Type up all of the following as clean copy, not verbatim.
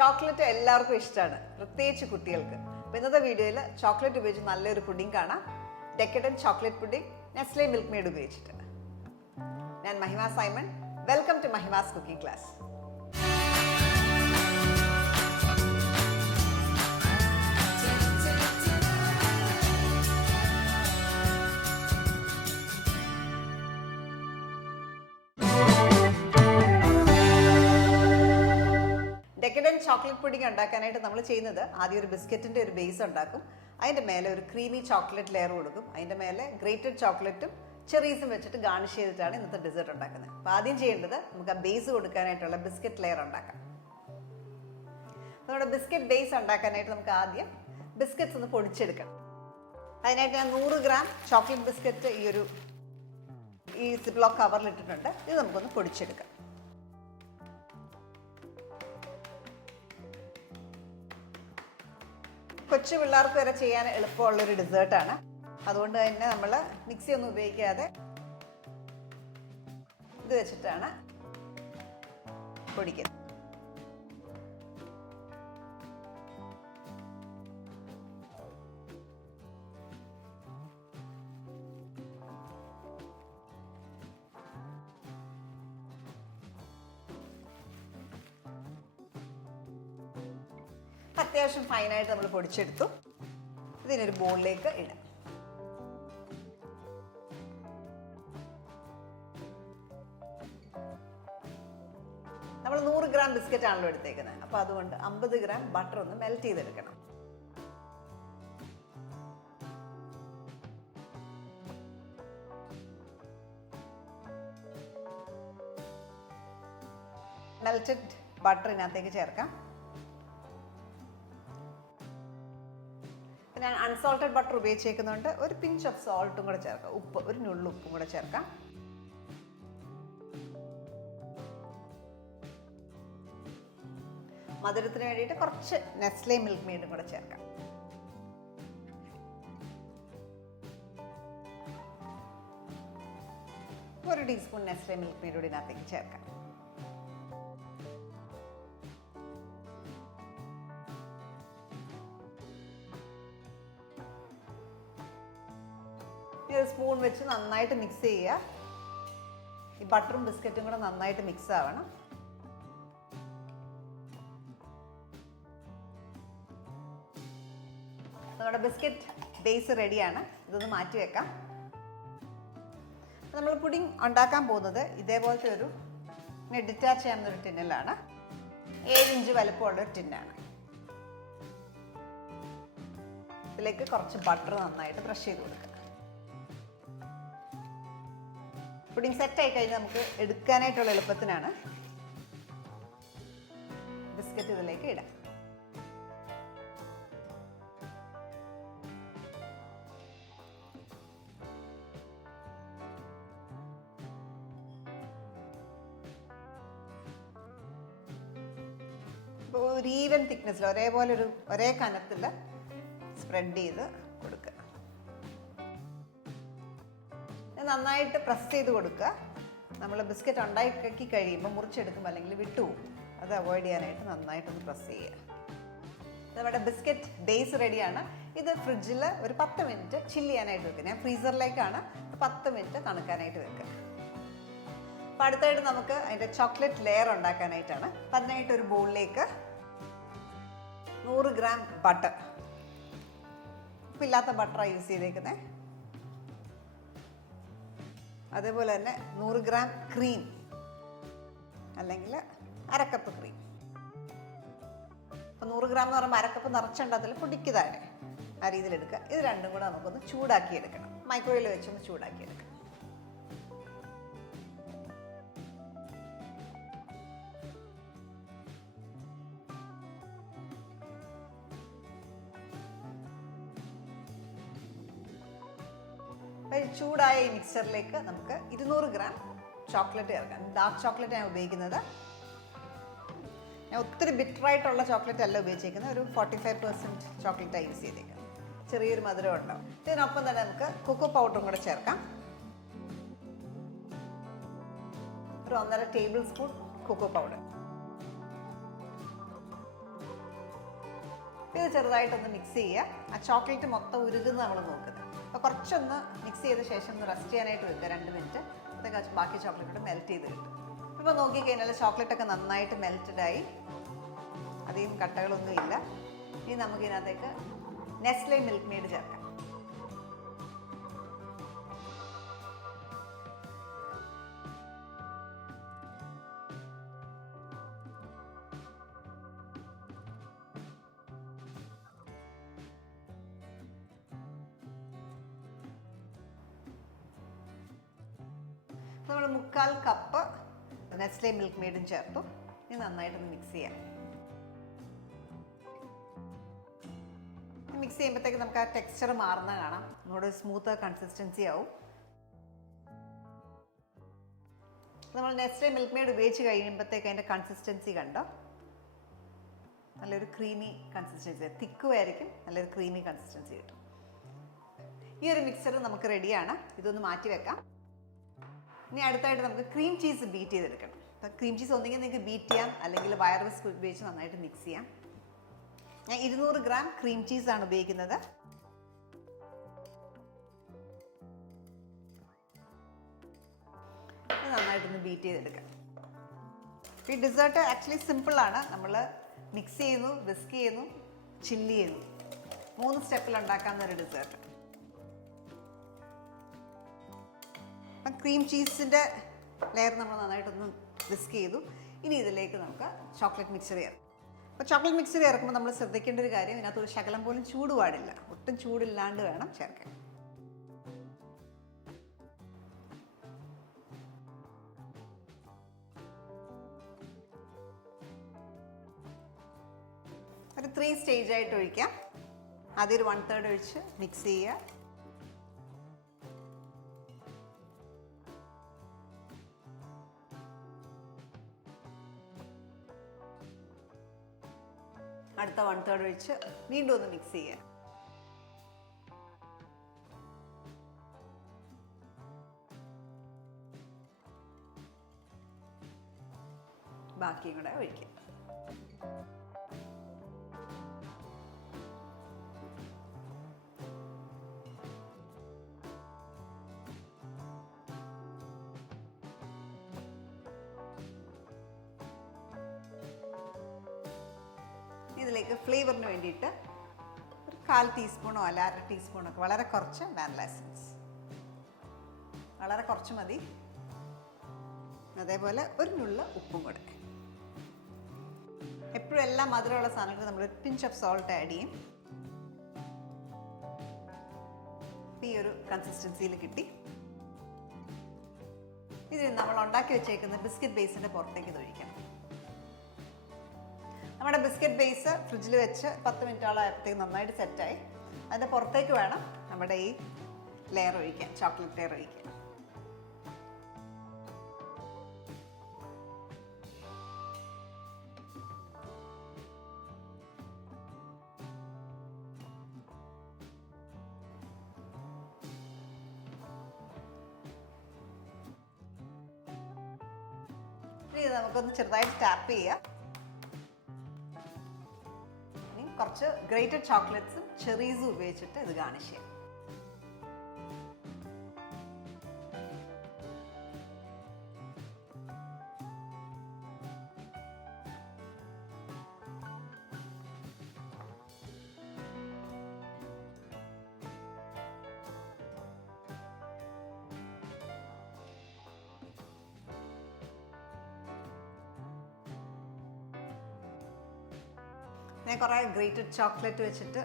Chocolate എല്ലാവർക്കും ഇഷ്ടമാണ്, പ്രത്യേകിച്ച് കുട്ടികൾക്ക്. അപ്പോൾ ഇന്നത്തെ വീഡിയോയിൽ ചോക്ലേറ്റ് ഉപയോഗിച്ച് നല്ലൊരു പുഡിംഗ് കാണാം. Decadent chocolate pudding Nestle Milkmaid ഉപയോഗിച്ചിട്ട്. ഞാൻ Mahima Simon. Welcome to Mahima's cooking class. Decadent chocolate pudding ഉണ്ടാക്കാനായിട്ട് നമ്മൾ ചെയ്യുന്നത് ആദ്യം ഒരു ബിസ്ക്കറ്റിൻ്റെ ഒരു ബേസ് ഉണ്ടാക്കും. അതിൻ്റെ മേലെ ഒരു ക്രീമി ചോക്ലേറ്റ് ലെയർ കൊടുക്കും. അതിൻ്റെ മേലെ ഗ്രേറ്റഡ് ചോക്ലേറ്റും ചെറീസും വെച്ചിട്ട് ഗാർണിഷ് ചെയ്തിട്ടാണ് ഇന്നത്തെ ഡെസേർട്ട് ഉണ്ടാക്കുന്നത്. അപ്പോൾ ആദ്യം ചെയ്യേണ്ടത് നമുക്ക് ആ ബേസ് കൊടുക്കാനായിട്ടുള്ള ബിസ്ക്കറ്റ് ലെയർ ഉണ്ടാക്കാം. നമ്മുടെ ബിസ്ക്കറ്റ് ബേസ് ഉണ്ടാക്കാനായിട്ട് നമുക്ക് ആദ്യം ബിസ്ക്കറ്റ്സ് ഒന്ന് പൊടിച്ചെടുക്കണം. അതിനായിട്ട് ഞാൻ 100 ഗ്രാം ചോക്ലേറ്റ് ബിസ്ക്കറ്റ് ഈ സിപ്ലോക്ക് കവറിൽ ഇട്ടിട്ടുണ്ട്. ഇത് നമുക്കൊന്ന് പൊടിച്ചെടുക്കാം. കൊച്ചു പിള്ളേർക്ക് വരെ ചെയ്യാൻ എളുപ്പമുള്ളൊരു ഡെസേർട്ടാണ്. അതുകൊണ്ട് തന്നെ നമ്മൾ മിക്സി ഒന്നും ഉപയോഗിക്കാതെ ഇത് വെച്ചിട്ടാണ് പൊടിക്കുന്നത്. അത്യാവശ്യം ഫൈനായിട്ട് നമ്മൾ പൊടിച്ചെടുത്തു. ഇതിനൊരു ബോളിലേക്ക് ഇടാം. നമ്മൾ 100 ഗ്രാം ബിസ്ക്കറ്റ് ആണല്ലോ എടുത്തേക്കുന്നത്. അപ്പോൾ അതുകൊണ്ട് 50 ഗ്രാം ബട്ടർ ഒന്ന് മെൽറ്റ് ചെയ്തെടുക്കണം. മെൽറ്റഡ് ബട്ടർ ഇതിനകത്തേക്ക് ചേർക്കാം. ഞാൻ അൺസോൾട്ടഡ് ബട്ടർ ഉപയോഗിച്ചേക്കുന്നുണ്ട്. ഒരു പിഞ്ച് ഓഫ് സോൾട്ടും കൂടെ ചേർക്കാം. ഒരു നുള്ളു ഉപ്പും കൂടെ ചേർക്കാം. മധുരത്തിന് വേണ്ടിയിട്ട് കുറച്ച് നെസ്ലെ മിൽക്ക് മെയ്ഡും കൂടെ ചേർക്കാം. ഒരു ടീസ്പൂൺ നെസ്ലെ മിൽക്ക് മെയ്ഡ് കൂടി ഇതിനകത്തേക്ക് ചേർക്കാം. സ്പൂൺ വെച്ച് നന്നായിട്ട് മിക്സ് ചെയ്യുക. ഈ ബട്ടറും ബിസ്ക്കറ്റും കൂടെ നന്നായിട്ട് മിക്സ് ആവണം. നമ്മുടെ ബിസ്ക്കറ്റ് ബേസ് റെഡിയാണ്. ഇതൊന്ന് മാറ്റി വെക്കാം. നമ്മൾ പുഡിംഗ് ഉണ്ടാക്കാൻ പോകുന്നത് ഇതേപോലത്തെ ഒരു ഡിറ്റാച്ച് ചെയ്യാവുന്നൊരു ടിന്നിലാണ്. 7 ഇഞ്ച് വലുപ്പമുള്ള ഒരു ടിന്നാണ്. ഇതിലേക്ക് കുറച്ച് ബട്ടർ നന്നായിട്ട് ബ്രഷ് ചെയ്ത് കൊടുക്കുക. പുഡിംഗ് സെറ്റായി കഴിഞ്ഞാൽ നമുക്ക് എടുക്കാനായിട്ടുള്ള എളുപ്പത്തിനാണ് ബിസ്ക്കറ്റ് ഇതിലേക്ക് ഇടാം. ഇപ്പോൾ ഒരു ഈവൻ തിക്നെസ്സിൽ ഒരേ കനത്തിൽ സ്പ്രെഡ് ചെയ്ത് കൊടുക്കുക. നന്നായിട്ട് പ്രസ് ചെയ്ത് കൊടുക്കുക. നമ്മൾ ബിസ്ക്കറ്റ് ഉണ്ടാക്കി കഴിയുമ്പോൾ മുറിച്ചെടുക്കുമ്പോൾ അല്ലെങ്കിൽ വിട്ടുപോകും. അത് അവോയ്ഡ് ചെയ്യാനായിട്ട് നന്നായിട്ടൊന്ന് പ്രസ് ചെയ്യുക. നമ്മുടെ ബിസ്ക്കറ്റ് ബേസ് റെഡിയാണ്. ഇത് ഫ്രിഡ്ജിൽ ഒരു 10 മിനിറ്റ് ചില്ല് ചെയ്യാനായിട്ട് വെക്കുക. ഞാൻ ഫ്രീസറിലേക്കാണ് 10 മിനിറ്റ് തണുക്കാനായിട്ട് വെക്കുക. അപ്പോൾ അടുത്തായിട്ട് നമുക്ക് അതിൻ്റെ ചോക്ലേറ്റ് ലെയർ ഉണ്ടാക്കാനായിട്ടാണ്. അപ്പം അതിനായിട്ട് ഒരു ബൗളിലേക്ക് 100 ഗ്രാം ബട്ടർ, ഉപ്പില്ലാത്ത ബട്ടറാണ് യൂസ് ചെയ്തേക്കുന്നത്. അതേപോലെ തന്നെ 100 ഗ്രാം ക്രീം അല്ലെങ്കിൽ അരക്കപ്പ് ക്രീം. അപ്പോൾ 100 ഗ്രാം എന്ന് പറയുമ്പോൾ അരക്കപ്പ് നിറച്ചുണ്ടതിൽ പൊടിക്ക് താഴെ ആ രീതിയിൽ എടുക്കുക. ഇത് രണ്ടും കൂടെ നമുക്കൊന്ന് ചൂടാക്കി എടുക്കണം. മൈക്രോവേവിൽ വെച്ചൊന്ന് ചൂടാക്കി എടുക്കണം. ചൂടായ ഈ മിക്സറിലേക്ക് നമുക്ക് 200 ഗ്രാം ചോക്ലേറ്റ് ചേർക്കാം. ഡാർക്ക് ചോക്ലേറ്റ് ഞാൻ ഉപയോഗിക്കുന്നത്. ഞാൻ ഒത്തിരി ബിറ്ററായിട്ടുള്ള ചോക്ലേറ്റ് അല്ല ഉപയോഗിച്ചേക്കുന്നത്. ഒരു 45% ചോക്ലേറ്റാണ് യൂസ് ചെയ്തേക്കുന്നത്. ചെറിയൊരു മധുരം ഉണ്ടാവും. ഇതിനൊപ്പം തന്നെ നമുക്ക് കൊക്കോ പൗഡറും കൂടെ ചേർക്കാം. ഒരു 1.5 ടേബിൾ സ്പൂൺ കൊക്കോ പൗഡർ. ഇത് ചെറുതായിട്ടൊന്ന് മിക്സ് ചെയ്യുക. ആ ചോക്ലേറ്റ് മൊത്തം ഉരുകുന്നത് നമ്മൾ നോക്കുന്നത്. അപ്പോൾ കുറച്ചൊന്ന് മിക്സ് ചെയ്ത ശേഷം ഒന്ന് റെസ്റ്റ് ചെയ്യാനായിട്ട് വെക്കുക 2 മിനിറ്റ്. അതൊക്കെ ബാക്കി ചോക്ലേറ്റ് മെൽറ്റ് ചെയ്ത് കിട്ടും. ഇപ്പോൾ നോക്കിക്കഴിഞ്ഞാൽ ചോക്ലേറ്റൊക്കെ നന്നായിട്ട് മെൽറ്റഡായി, അധികം കട്ടകളൊന്നും ഇല്ല. ഇനി നമുക്ക് ഇതിനകത്തേക്ക് നെസ്ലെ മിൽക്ക് മെയ്ഡ് ചേർക്കാം. നമ്മൾ 1/4 കപ്പ് നെസ്ലെ മിൽക്ക് മെയ്ഡും ചേർത്തു. ഇനി നന്നായിട്ടൊന്ന് മിക്സ് ചെയ്യാം. മിക്സ് ചെയ്യുമ്പോഴത്തേക്ക് നമുക്ക് ആ ടെക്സ്ചർ മാറുന്ന കാണാം. നമ്മുടെ സ്മൂത്ത് കൺസിസ്റ്റൻസി ആവും. നമ്മൾ നെസ്ലെ മിൽക്ക് മെയ്ഡ് ഉപയോഗിച്ച് കഴിയുമ്പോഴത്തേക്ക് അതിൻ്റെ കൺസിസ്റ്റൻസി കണ്ടോ, നല്ലൊരു ക്രീമി കൺസിസ്റ്റൻസി, തിക്കുമായിരിക്കും, നല്ലൊരു ക്രീമി കൺസിസ്റ്റൻസി കിട്ടും. ഈ ഒരു മിക്സർ നമുക്ക് റെഡിയാണ്. ഇതൊന്ന് മാറ്റി വെക്കാം. ഇനി അടുത്തായിട്ട് നമുക്ക് ക്രീം ചീസ് ബീറ്റ് ചെയ്തെടുക്കണം. അപ്പം ക്രീം ചീസ് ഒന്നെങ്കിൽ നിങ്ങൾക്ക് ബീറ്റ് ചെയ്യാം, അല്ലെങ്കിൽ വയർ വിസ്ക് ഉപയോഗിച്ച് നന്നായിട്ട് മിക്സ് ചെയ്യാം. ഞാൻ 200 ഗ്രാം ക്രീം ചീസാണ് ഉപയോഗിക്കുന്നത്. നന്നായിട്ടൊന്ന് ബീറ്റ് ചെയ്തെടുക്കാം. ഈ ഡിസേർട്ട് ആക്ച്വലി സിമ്പിളാണ്. നമ്മൾ മിക്സ് ചെയ്യുന്നു, വിസ്ക് ചെയ്യുന്നു, ചില്ലി ചെയ്യുന്നു, 3 സ്റ്റെപ്പിൽ ഉണ്ടാക്കാവുന്ന ഒരു ഡിസേർട്ട്. അപ്പം ക്രീം ചീസിൻ്റെ ലെയർ നമ്മൾ നന്നായിട്ടൊന്ന് വിസ്ക് ചെയ്തു. ഇനി ഇതിലേക്ക് നമുക്ക് ചോക്ലേറ്റ് മിക്സർ ചേർക്കാം. അപ്പോൾ ചോക്ലേറ്റ് മിക്സർ ചേർക്കുമ്പോൾ നമ്മൾ ശ്രദ്ധിക്കേണ്ട ഒരു കാര്യം, ഇതിനകത്ത് ഒരു ശകലം പോലും ചൂട് പാടില്ല. ഒട്ടും ചൂടില്ലാണ്ട് വേണം ചേർക്കാൻ. ഒരു 3 സ്റ്റേജായിട്ട് ഒഴിക്കാം. ആദ്യം ഒരു 1/3 ഒഴിച്ച് മിക്സ് ചെയ്യുക. അടുത്ത 1/3 ഒഴിച്ച് വീണ്ടും ഒന്ന് മിക്സ് ചെയ്യുക. ബാക്കിയും കൂടെ ഒഴിക്കുക. ഇതിലേക്ക് ഫ്ലേവറിന് വേണ്ടിയിട്ട് ഒരു 1/4 ടീസ്പൂണോ അല്ല 1/2 ടീസ്പൂണൊക്കെ, വളരെ കുറച്ച് വാനില എസൻസ്, വളരെ കുറച്ച് മതി. അതേപോലെ ഒരു നുള്ള ഉപ്പും കൂടെ. എപ്പോഴും എല്ലാ മധുരമുള്ള സാധനങ്ങൾ നമ്മൾ ഒരു പിഞ്ച് ഓഫ് സോൾട്ട് ആഡ് ചെയ്യും. ഈ ഒരു കൺസിസ്റ്റൻസിയിൽ കിട്ടി. ഇതിന് നമ്മൾ ഉണ്ടാക്കി വെച്ചേക്കുന്ന ബിസ്ക്കറ്റ് ബേസിൻ്റെ പുറത്തേക്ക് ഇത് ഒഴിക്കണം. നമ്മുടെ ബിസ്ക്കറ്റ് ബേസ് ഫ്രിഡ്ജിൽ വെച്ച് 10 മിനിറ്റോളം ആയപ്പോഴത്തേക്ക് നന്നായിട്ട് സെറ്റായി. അതിൻ്റെ പുറത്തേക്ക് വേണം നമ്മുടെ ഈ ലെയർ ഒഴിക്കാൻ, ചോക്ലേറ്റ് ലെയർ ഒഴിക്കാൻ. ഇനി ഇത് നമുക്കൊന്ന് ചെറുതായിട്ട് ടാപ്പ് ചെയ്യാം. കുറച്ച് ഗ്രേറ്റഡ് ചോക്ലേറ്റ്സും ചെറീസും ഉപയോഗിച്ചിട്ട് ഇത് ഗാർണിഷ് ചെയ്യാം. ഞാൻ കുറേ ഗ്രേറ്റഡ് ചോക്ലേറ്റ് വെച്ചിട്ട്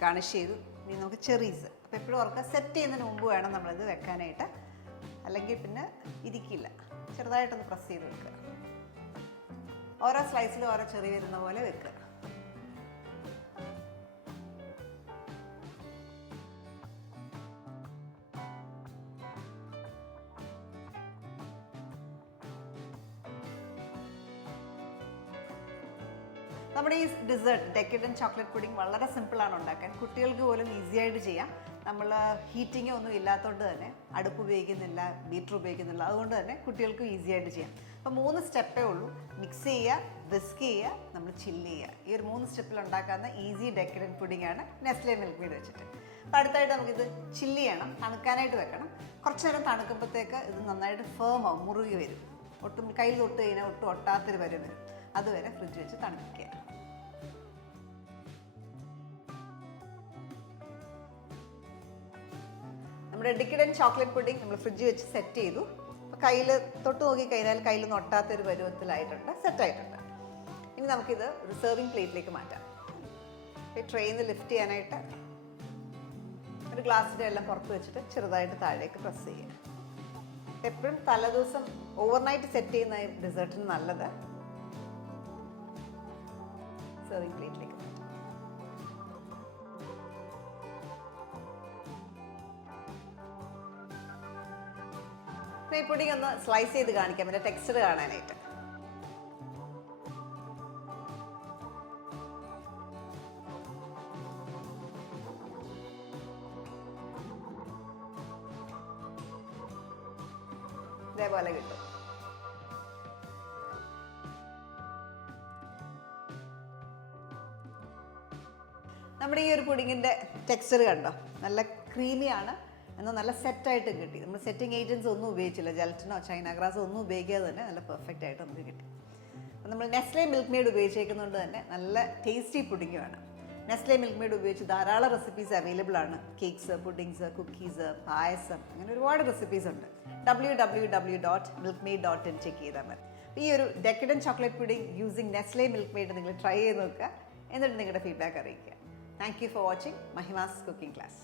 ഗാർണിഷ് ചെയ്തു. ഇനി നമുക്ക് ചെറീസ്. അപ്പോൾ എപ്പോഴും ഓർക്കുക, സെറ്റ് ചെയ്യുന്നതിന് മുമ്പ് വേണം നമ്മളിത് വെക്കാനായിട്ട്, അല്ലെങ്കിൽ പിന്നെ ഇരിക്കില്ല. ചെറുതായിട്ടൊന്ന് പ്രസ് ചെയ്ത് വെക്കുക. ഓരോ സ്ലൈസിലും ഓരോ ചെറി വരുന്ന പോലെ വെക്കുക. നമ്മുടെ ഈ ഡിസേർട്ട് ഡെക്കഡന്റ് ചോക്ലേറ്റ് പുഡിംഗ് വളരെ സിമ്പിളാണ് ഉണ്ടാക്കാൻ. കുട്ടികൾക്ക് പോലും ഈസി ആയിട്ട് ചെയ്യാം. നമ്മൾ ഹീറ്റിംഗ് ഒന്നും ഇല്ലാത്തതുകൊണ്ട് തന്നെ, അടുപ്പ് ഉപയോഗിക്കുന്നില്ല, ബീറ്റർ ഉപയോഗിക്കുന്നില്ല, അതുകൊണ്ട് തന്നെ കുട്ടികൾക്ക് ഈസി ആയിട്ട് ചെയ്യാം. അപ്പോൾ 3 സ്റ്റെപ്പേ ഉള്ളൂ. മിക്സ് ചെയ്യുക, വിസ്ക് ചെയ്യുക, നമ്മൾ ചില്ല് ചെയ്യുക. ഈ ഒരു 3 സ്റ്റെപ്പിൽ ഉണ്ടാക്കാവുന്ന ഈസി ഡെക്കറൻറ്റ് പുഡിംഗ് ആണ് നെസ്ലെ മിൽക്ക് മെയ്ഡ് വെച്ചിട്ട്. അപ്പോൾ അടുത്തായിട്ട് നമുക്കിത് ചില്ല് ചെയ്യണം, തണുക്കാനായിട്ട് വെക്കണം. കുറച്ച് നേരം തണുക്കുമ്പോഴത്തേക്ക് ഇത് നന്നായിട്ട് ഫേം ആവും, മുറുകി വരും. ഒട്ടും കയ്യിൽ തൊട്ട് കഴിഞ്ഞാൽ ഒട്ടും ഒട്ടാത്തൊരു വരും. അതുവരെ ഫ്രിഡ്ജ് വെച്ച് തണുപ്പിക്കുക. നമ്മുടെ ഡിക്കഡൻറ്റ് ചോക്ലേറ്റ് പുഡിംഗ് നമ്മൾ ഫ്രിഡ്ജ് വെച്ച് സെറ്റ് ചെയ്തു. അപ്പോൾ കയ്യിൽ തൊട്ട് നോക്കി കഴിഞ്ഞാൽ കയ്യിലൊന്നും ഒട്ടാത്തൊരു പരുവത്തിലായിട്ടുണ്ട്, സെറ്റായിട്ടുണ്ട്. ഇനി നമുക്കിത് ഒരു സെർവിങ് പ്ലേറ്റിലേക്ക് മാറ്റാം. ഈ ട്രെയിൽ നിന്ന് ലിഫ്റ്റ് ചെയ്യാനായിട്ട് ഒരു ഗ്ലാസ്സിൻ്റെ എല്ലാം പുറത്ത് വെച്ചിട്ട് ചെറുതായിട്ട് താഴേക്ക് പ്രസ് ചെയ്യുക. എപ്പോഴും തലേദിവസം ഓവർനൈറ്റ് സെറ്റ് ചെയ്യുന്ന ഡെസേർട്ടിന് നല്ലത്. സെർവിങ് പ്ലേറ്റിലേക്ക് മാറ്റാം. ഈ പുഡിംഗ് ഒന്ന് സ്ലൈസ് ചെയ്ത് കാണിക്കാം, അതിൻ്റെ ടെക്സ്ചർ കാണാനായിട്ട്. ഇതേപോലെ കിട്ടും. നമ്മുടെ ഈ ഒരു പുഡിങ്ങിൻ്റെ ടെക്സ്ചർ കണ്ടോ, നല്ല ക്രീമിയാണ്, എന്നാൽ നല്ല സെറ്റായിട്ട് കിട്ടി. നമ്മൾ സെറ്റിംഗ് ഏജൻസ് ഒന്നും ഉപയോഗിച്ചില്ല, ജെലറ്റിനോ ചൈന ഗ്രാസോ ഒന്നും ഉപയോഗിക്കാതെ തന്നെ നല്ല പെർഫെക്റ്റ് ആയിട്ട് നമുക്ക് കിട്ടി. അപ്പം നമ്മൾ നെസ്ലെ മിൽക്ക് മെയ്ഡ് ഉപയോഗിച്ചേക്കുന്നതുകൊണ്ട് തന്നെ നല്ല ടേസ്റ്റി പുഡിങ്ങുമാണ്. നെസ്ലെ മിൽക്ക് മെയ്ഡ് ഉപയോഗിച്ച് ധാരാളം റെസിപ്പീസ് അവൈലബിൾ ആണ്. കേക്ക്സ്, പുഡിങ്സ്, കുക്കീസ്, പായസം, അങ്ങനെ ഒരുപാട് റെസിപ്പീസ് ഉണ്ട്. www.milkmaid.in ചെക്ക് ചെയ്താൽ മതി. ഈ ഒരു decadent chocolate pudding using Nestle Milkmaid നിങ്ങൾ ട്രൈ ചെയ്ത് നോക്കുക, എന്നിട്ട് നിങ്ങളുടെ ഫീഡ്ബാക്ക് അറിയിക്കുക. Thank you for watching Mahima's cooking class.